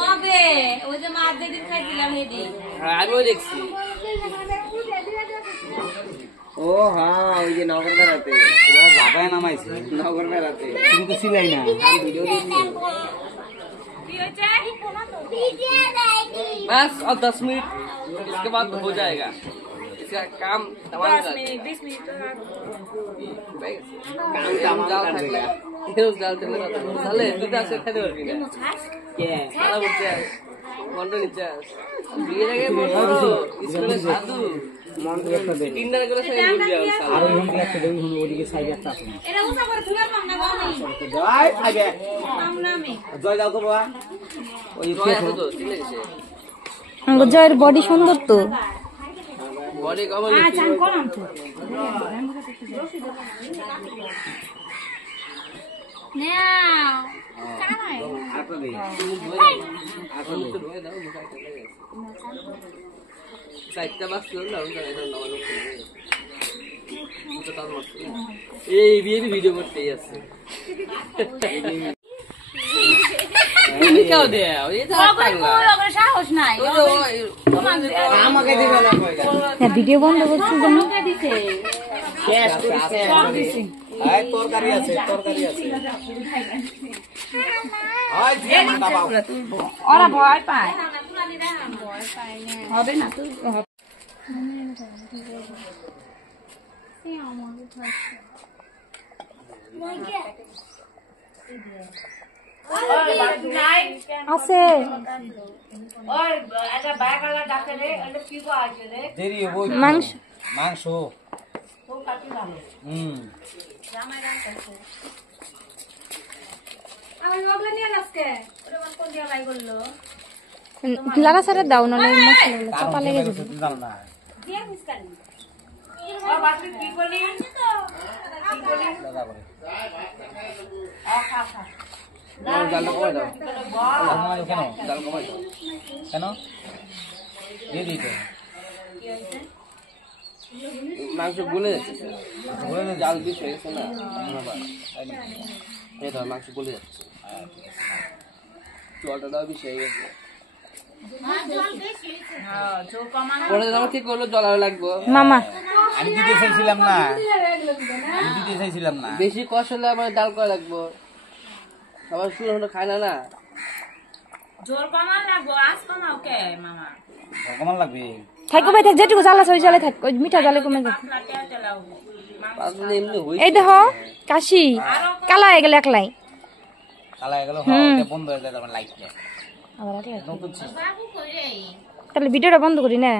কবে ওই যে মাছ যেদিন খাইছিলাম সেদিন আমিও দেখছি। ও হ্যাঁ ওই যে নগর মেলাতে জায়গায় নামাইছে নগর মেলাতে তুমি তো ছিলাই না ভিডিও দেখছি। बस और 10 मिनट इसके बाद हो जाएगा इसका काम तमाम 20 मिनट काम जाल থাকলে হিরোজ জাল দিলে না তাহলে দুটো আছে খেতে পারবি না কে সারা বলতে মন্ডল নিচে বিয়ের আগে বড় স্কুলে সাধু মন্ডল একটা দে তিনটা করে সাইজ বুঝ যাও সালা আর ওই ঘন্টা একটা দেই হুন ওদিকে সাইজ একটা আছে এরা উসা করে ধুয়া পাম না বাবা নাই জয় আগে পাম না আমি জয় যাও তো বাবা ওই রয় আছে তো চিনে গেছে জয়ের বডি সুন্দর তো বডি কমল চান কোন তো নাও কামাই আটা দেই এখন তো রয়ে দাও মুখাইতে লাগে সাইডটা বাস করো না ওটা এটা নরমাল তো তার মত এই বিয়ে ভিডিও করতেই আছে তুমি কেউ দে ওই তো ওগরে সাহস নাই আমাকে দিবে না কয়টা হ্যাঁ ভিডিও বন্ধ করছি কেন দিছে শেষ করছে আই তরকারি আছে আই জিয়া দাবাও ওরা ভয় পায় হবে না তুই আছে দেরি হই মাংস মাংস লাগা সারা দাও না মশলা চাপা লেগে যাবে জানো না দাদা করে জাল কমাই দাও কেন জাল কমাই দাও কেন দিয়ে দিতে মাংস গলে যাচ্ছে বলে না জাল বেশি হয়ে গেছে না এই ধর মাংস গলে যাচ্ছে জলটা দাও বেশি হয়ে গেছে পরে আমার কি করলো জল আরো লাগবো মামা আমি দিতে চাইছিলাম না আমি দিতে চাইছিলাম না বেশি কষ্ট হলে আমার ডাল করা লাগবো সবার শুরু হলো খায় না না জোর কমা লাগবো আজ কমাও কে মামা ভগবান লাগবে থাকো ভাই থাক যেটুকু জ্বালা ওই জ্বালে থাক ওই মিঠা জ্বালে কমে যাবে প্লাটে চালাও পাঁচ দিন এমনি হয়েছে এই দেখো কাশি কালা হয়ে গেল একলাই কালা হয়ে গেল হ্যাঁ বন্ধ হয়ে যায় তারপর লাইট আবার একলাই নতুন বাবু কই রে তাহলে ভিডিওটা বন্ধ করি না